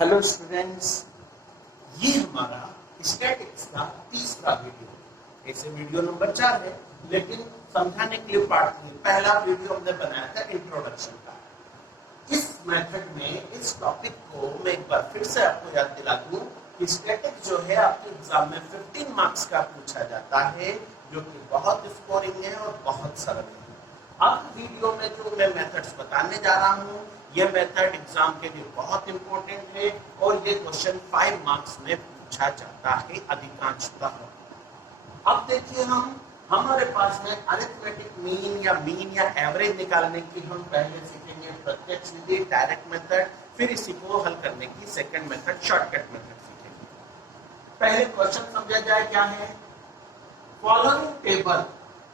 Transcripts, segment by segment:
Hello students, ये हमारा statics का तीसरा वीडियो है। ऐसे वीडियो नंबर 4 है, लेकिन समझाने के लिए पार्ट 3 पहला वीडियो हमने बनाया था इंट्रोडक्शन का। इस मेथड में इस टॉपिक को मैं एक बार फिर से आपको याद दिला दूं कि स्टैटिक्स जो है आपके एग्जाम में 15 मार्क्स का पूछा जाता है, जो कि बहुत स्कोरिंग है और बहुत सरल है। अब वीडियो में जो मैं मेथड्स बताने जा रहा हूँ, यह मेथड एग्जाम के लिए बहुत इंपॉर्टेंट है और ये क्वेश्चन 5 मार्क्स में पूछा जाता है अधिकांशतः। अब देखिए, हमारे पास में अरिथमेटिक मीन या एवरेज निकालने की हम पहले सीखेंगे प्रत्यक्ष विधि, डायरेक्ट मेथड, फिर इसी को हल करने की सेकंड मेथड, शॉर्टकट मेथड सीखेंगे। पहले क्वेश्चन समझा जाए क्या है। फॉलोइंग टेबल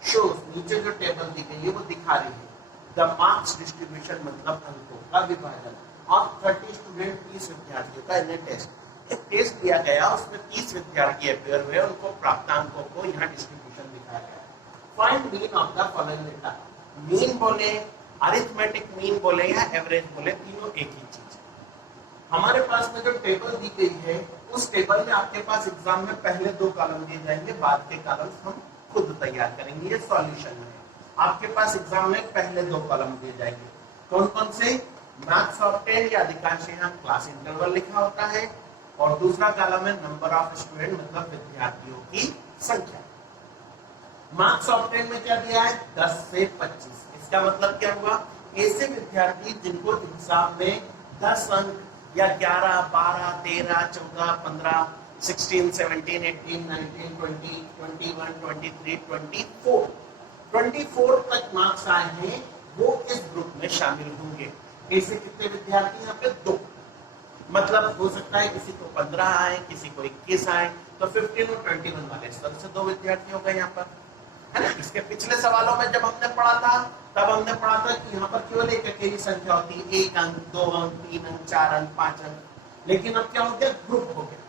शोज, नीचे जो टेबल दी गई है वो दिखा रही है द मार्क्स डिस्ट्रीब्यूशन, मतलब अंकों का विभाजन और 30 स्टूडेंट 30 विद्यार्थियों का इन्हें टेस्ट, एक टेस्ट दिया गया, उसमें 30 विद्यार्थी अपेयर हुए, उनको प्राप्त अंकों को यहाँ डिस्ट्रीब्यूशन दिखाया गया। Find mean of the following data. Mean बोले, अरिथमेटिक मीन बोले या एवरेज बोले, तीनों एक ही चीज है। हमारे पास में जो टेबल दी गई है, उस टेबल में आपके पास एग्जाम में पहले 2 कॉलम दिए जाएंगे, बाद के कॉलम हम खुद तैयार करेंगे। ये सॉल्यूशन है। आपके पास एग्जाम में पहले 2 कॉलम दिए जाएंगे, कौन कौन से? मार्क्स ऑब्टेन या अधिकांश, यहाँ क्लास इंटरवल लिखा होता है, और दूसरा कॉलम है नंबर ऑफ स्टूडेंट, मतलब विद्यार्थियों की संख्या। मार्क्स ऑब्टेन में क्या दिया है? 10 से 25। इसका मतलब क्या हुआ? ऐसे विद्यार्थी जिनको एग्जाम में 10 अंक या 11, 12, 13, 14, 15, 16, 17, 18, 19, 20, 21, 23, 24 तक मार्क्स आए हैं, वो इस ग्रुप में शामिल होंगे। ऐसे कितने विद्यार्थी? यहाँ पे 2, मतलब हो सकता है किसी को 15 आए, किसी को 21 आए, तो 15 और 21 वाले स्तर से 2 विद्यार्थी हो गए यहाँ पर, है ना। इसके पिछले सवालों में जब हमने पढ़ा था, तब हमने पढ़ा था कि यहाँ पर केवल एक अकेली संख्या होती है, 1 अंक, 2 अंक, 3 अंक, 4 अंक, 5 अंक, लेकिन अब क्या हो गया? ग्रुप हो गया।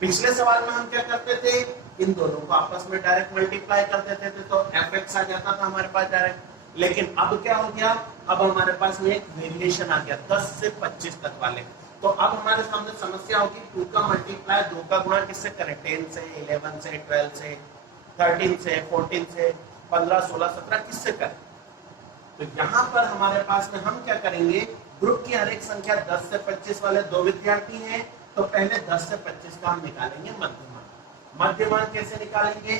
पिछले सवाल में हम क्या करते थे? इन दोनों को आपस में डायरेक्ट मल्टीप्लाई कर देते थे, तो fx आ जाता था हमारे पास डायरेक्ट। लेकिन अब क्या हो गया? अब हमारे पास में एक वेरिएशन आ गया 10 से 25 तक वाले। तो अब हमारे सामने समस्या होगी 2 का मल्टीप्लाई 2 का गुणा किससे करें? 10 से, 11 से, 12 से, 13 से, 14 से, 15, 16, 17 किससे करें? तो यहाँ पर हमारे पास में हम क्या करेंगे? ग्रुप की हर एक संख्या 10 से 25 वाले 2 विद्यार्थी हैं, तो पहले 10 से 25 का हम निकालेंगे मध्यमान। मध्यमान कैसे निकालेंगे?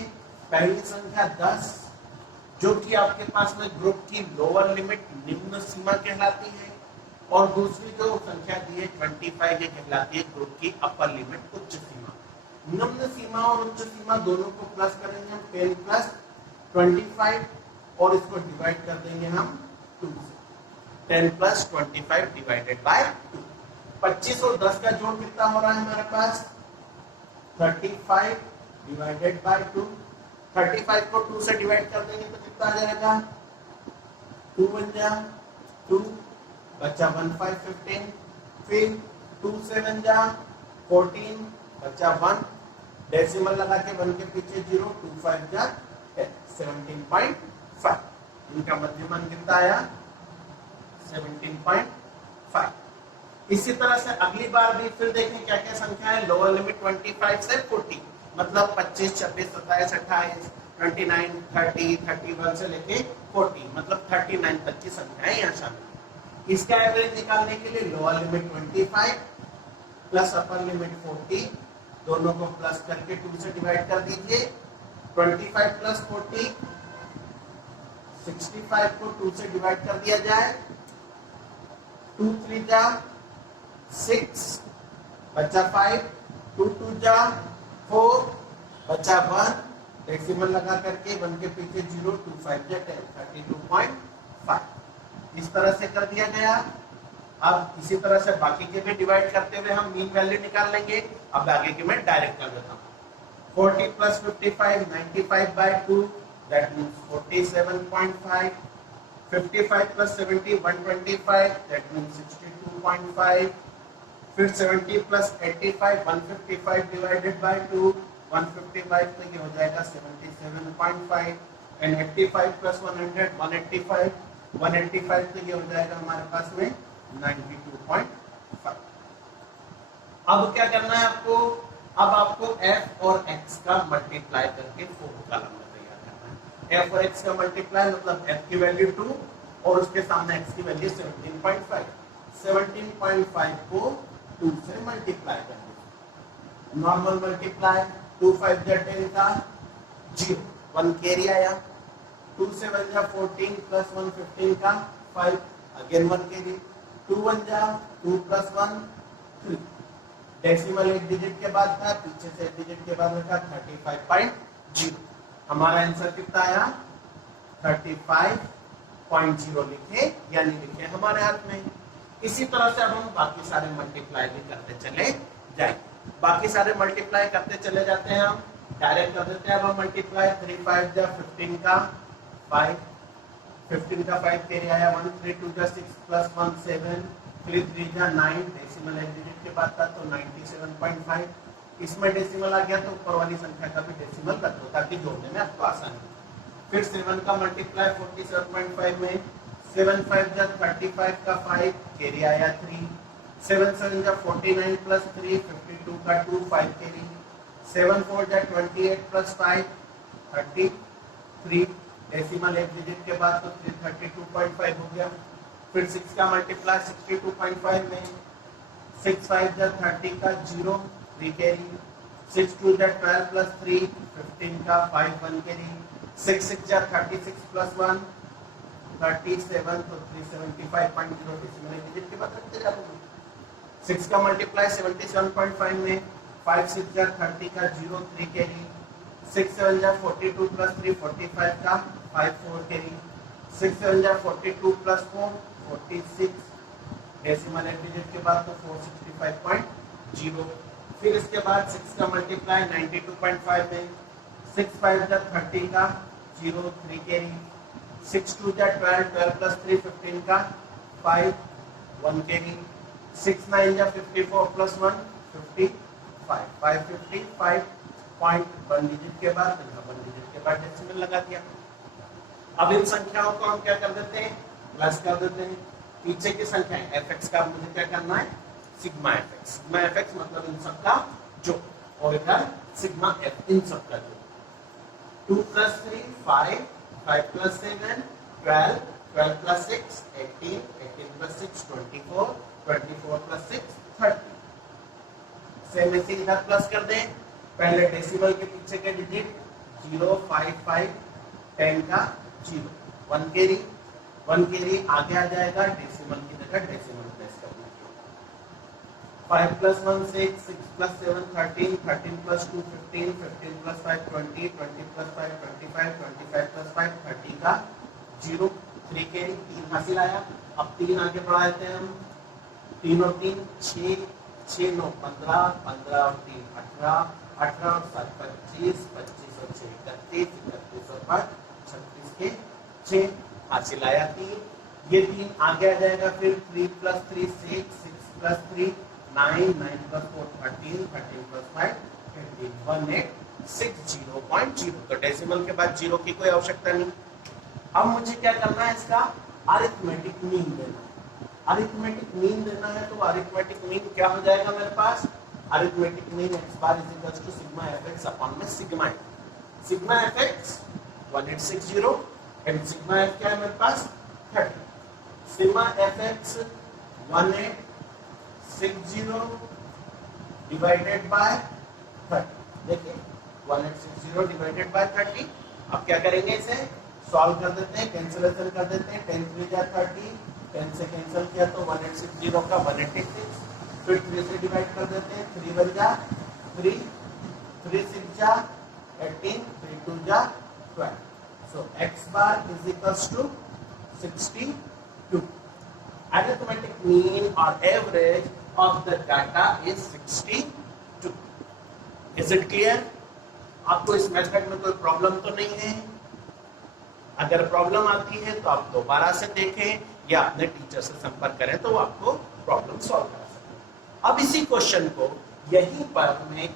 पहली संख्या 10, जो कि आपके पास में ग्रुप की लोअर लिमिट, निम्न सीमा कहलाती है, और दूसरी जो संख्या दी है 25, ये कहलाती है ग्रुप की अपर लिमिट, उच्च सीमा। निम्न सीमा और उच्च सीमा दोनों को प्लस करेंगे हम, 10 प्लस 25, और इसको डिवाइड कर देंगे हम 2 से। 10 प्लस 25 डिवाइडेड बाय 2। 25 और 10 का जोड़ कितना हो रहा है हमारे पास? 35 डिवाइडेड बाय 2। 35 को 2 से डिवाइड कर देंगे तो कितना आ जाएगा? 2 बन जा 2, बचा 1 5 15, फिर 2 से बन जा 14, बचा 1, डेसिमल लगा के 1 के पीछे 0, 2 5 जा 10, 17.5। इनका मध्यमान कितना आया? 17.5। इसी तरह से अगली बार भी फिर देखें क्या क्या संख्या है। लोअर लिमिट 25 से 40, मतलब 25, 26, 27, 28, 29, 30, 31 से लेके 40, मतलब 39 तक की संख्याएं यहाँ शामिल। इसका एवरेज निकालने के लिए lower limit 25 plus upper limit 40, दोनों को प्लस करके 2 से डिवाइड कर दीजिए। 25 प्लस 40, 65 को 2 से डिवाइड कर दिया जाए, 2 3 जा 6, बचा 5, 2 2 जा 4, बचा 1, डेसिमल लगा करके 1 के पीछे 0, 2 5 जा 10, 32.5। इस तरह से कर दिया गया। अब इसी तरह से बाकी के में डिवाइड करते हुए हम मीन वैल्यू निकाल लेंगे। अब आगे के मैं डायरेक्ट कर देता हूँ। 40 plus 55, 95 by 2, that means 47.5। 55 plus 70, 125, that means 62.5। फिर 70 प्लस 85, 155 डिवाइडेड बाय 2, 155 तो ये हो जाएगा 77.5, एंड 85 प्लस 100, 185 तो ये हो जाएगा हमारे पास में 92.5। अब क्या करना है आपको, अब आपको f और x का मल्टीप्लाई करके फोर्थ कॉलम में तैयार करना है। f और x का मल्टीप्लाई मतलब f की वैल्यू 2 और उसके सामने x की वैल्यू 17.5। 17.5 को 2 से मल्टीप्लाई कर दो। नॉर्मल मल्टीप्लाई 2 5 जा 10 का 0 1 कैरी आया। 2 से 1 जा 14 प्लस 1 15 का 5 अगेन 1 कैरी। 2 1 जा 2 प्लस 1 3। डेसिमल एक डिजिट के बाद था, पीछे से एक डिजिट के बाद रखा 35.0। हमारा आंसर कितना आया 35.0 लिखे या नहीं लिखे हमारे हाथ में। इसी तरह से अब हम बाकी सारे मल्टीप्लाई भी करते चले जाएंगे। बाकी सारे मल्टीप्लाई करते चले जाते हैं, हम डायरेक्ट कर देते हैं। अब हम मल्टीप्लाई 3 5 जा 15 का 5, 15 का 5 कैरी आया। 1 3 2 जा 6 प्लस 1 7, 3 3 जा 9। डेसिमल एक डिजिट के बाद था तो 97.5। इसमें डेसिमल आ गया तो ऊपर वाली संख्या का भी डेसिमल कर दो ताकि जोड़ने में आपको आसानी हो। फिर 7 का मल्टीप्लाई 47.5 में 7 5 जा 35 का 5 कैरी आया 3। 7 7 जा 49 प्लस 3 52 का 2 5 कैरी। 7 4 जा 28 प्लस 5 33। डेसिमल एक डिजिट के बाद तो 32.5 हो गया। फिर 6 का मल्टीप्लाई 62.5 में 6 5 जा 30 का 0 3 कैरी। 6 2 जा 12 प्लस 3 15 का 5 1 कैरी। 6 6 जा 36 प्लस 1 37 तो 375.0 डेसिमल एक डिजिट के बाद रखते जाओगे। 6 का मल्टीप्लाई 77.5 में 5 6 जा 30 का 0 3 कैरी। 6 7 जा 42 प्लस 3 45 का 5 4 कैरी। 6 7 जा 42 प्लस 4 46। डेसिमल एक डिजिट के बाद तो 465.0। फिर इसके बाद 6 का मल्टीप्लाई 92.5 में 6 5 जा 30 का 0 3 कैरी। 6 2 जा 12 12 प्लस 3 15 का 5 1 कैरी। 6 9 जा 54 प्लस 1 55 555.1 डिजिट के बाद 1 डिजिट के बाद डेसिमल लगा दिया। अब इन संख्याओं को हम क्या कर देते हैं प्लस कर देते हैं। पीछे की संख्याएं fx का मुझे क्या करना है सिग्मा fx। सिग्मा fx मतलब इन सब का जो, और इधर सिग्मा f इन सब का जो। 2 plus 3 5 5 plus 7 12 12 plus 6 18 18 plus 6 24 24 plus 6 30। Same ऐसे इधर प्लस कर दें। पहले डेसिमल के पीछे के डिजिट 0 5 5 10 का 0 1 कैरी। 1 कैरी आगे आ जाएगा, डेसिमल की जगह डेसिमल प्लेस करना है। 5 plus 1 6 6 plus 7 13 13 plus 2 15 15 plus 5 20 20 plus 5 25 25 plus 5 30 का 0 3 कैरी। 3 हासिल आया। अब 3 आगे बढ़ा देते हैं हम। 3 और 3 6 6 9 15 15 और 3 18 18 और 7 25 25 और 6 31 31 और 5 36 के 6 हासिल आया 3। ये 3 आगे आ जाएगा। फिर 3 प्लस 3 6 6 प्लस 3 9 9 प्लस 4 13 13 प्लस 5 15 1860.0। तो डेसिमल के बाद 0 की कोई आवश्यकता नहीं। अब मुझे क्या करना है इसका अरिथमेटिक मीन देना है। अरिथमेटिक मीन देना है तो अरिथमेटिक मीन क्या हो जाएगा मेरे पास arithmetic mean x bar is equals to sigma fx upon में sigma f। Sigma fx 1860 and sigma f क्या है मेरे पास 30। Sigma fx 1860 divided by 30। देखिए 1860 डिवाइडेड बाय 30। अब क्या करेंगे इसे सॉल्व कर देते हैं, कैंसिलेशन कर देते हैं। 10 3 जा 30, 10 से कैंसिल किया तो 1860 का 186। फिर 3 से डिवाइड कर देते हैं। 3 1 जा 3 3 6 जा 18 3 2 जा 12। So x bar is equals to 62. Arithmetic mean or average of the data is 62. Is it clear? आपको इस मेथड में कोई प्रॉब्लम तो नहीं है? अगर प्रॉब्लम आती है तो आप दोबारा से देखें या अपने टीचर से संपर्क करें तो वो आपको प्रॉब्लम सॉल्व करा सकते हैं। अब इसी क्वेश्चन को यहीं पर मैं